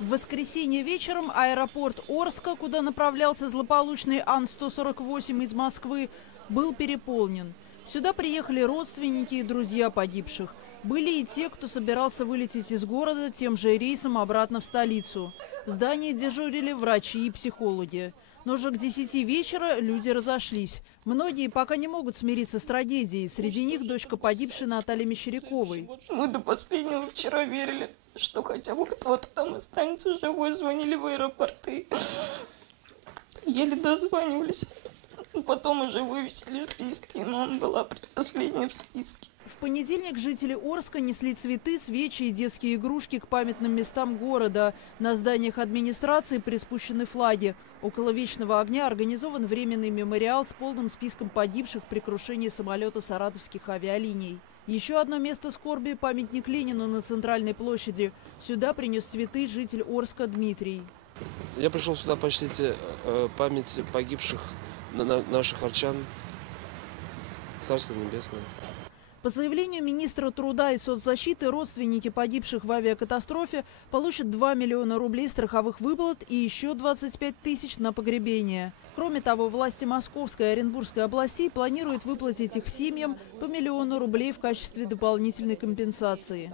В воскресенье вечером аэропорт Орска, куда направлялся злополучный Ан-148 из Москвы, был переполнен. Сюда приехали родственники и друзья погибших. Были и те, кто собирался вылететь из города тем же рейсом обратно в столицу. В здании дежурили врачи и психологи. Но уже к 10 вечера люди разошлись. Многие пока не могут смириться с трагедией. Среди них дочка погибшей Натальи Мещеряковой. Мы до последнего вчера верили, что хотя бы кто-то там останется живой. Звонили в аэропорты. Еле дозванивались. Потом уже вывесили списки, но он была последняя в списке. В понедельник жители Орска несли цветы, свечи и детские игрушки к памятным местам города. На зданиях администрации приспущены флаги. Около Вечного огня организован временный мемориал с полным списком погибших при крушении самолета саратовских авиалиний. Еще одно место скорби – памятник Ленину на Центральной площади. Сюда принес цветы житель Орска Дмитрий. Я пришел сюда почтить память погибших наших арчан. Царство небесное. По заявлению министра труда и соцзащиты, родственники погибших в авиакатастрофе получат 2 миллиона рублей страховых выплат и еще 25 тысяч на погребение. Кроме того, власти Московской и Оренбургской областей планируют выплатить их семьям по 1 миллиону рублей в качестве дополнительной компенсации.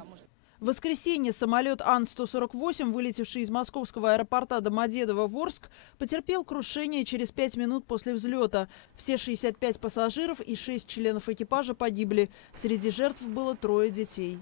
В воскресенье самолет Ан-148, вылетевший из московского аэропорта Домодедово в Орск, потерпел крушение через 5 минут после взлета. Все 65 пассажиров и 6 членов экипажа погибли. Среди жертв было 3 детей.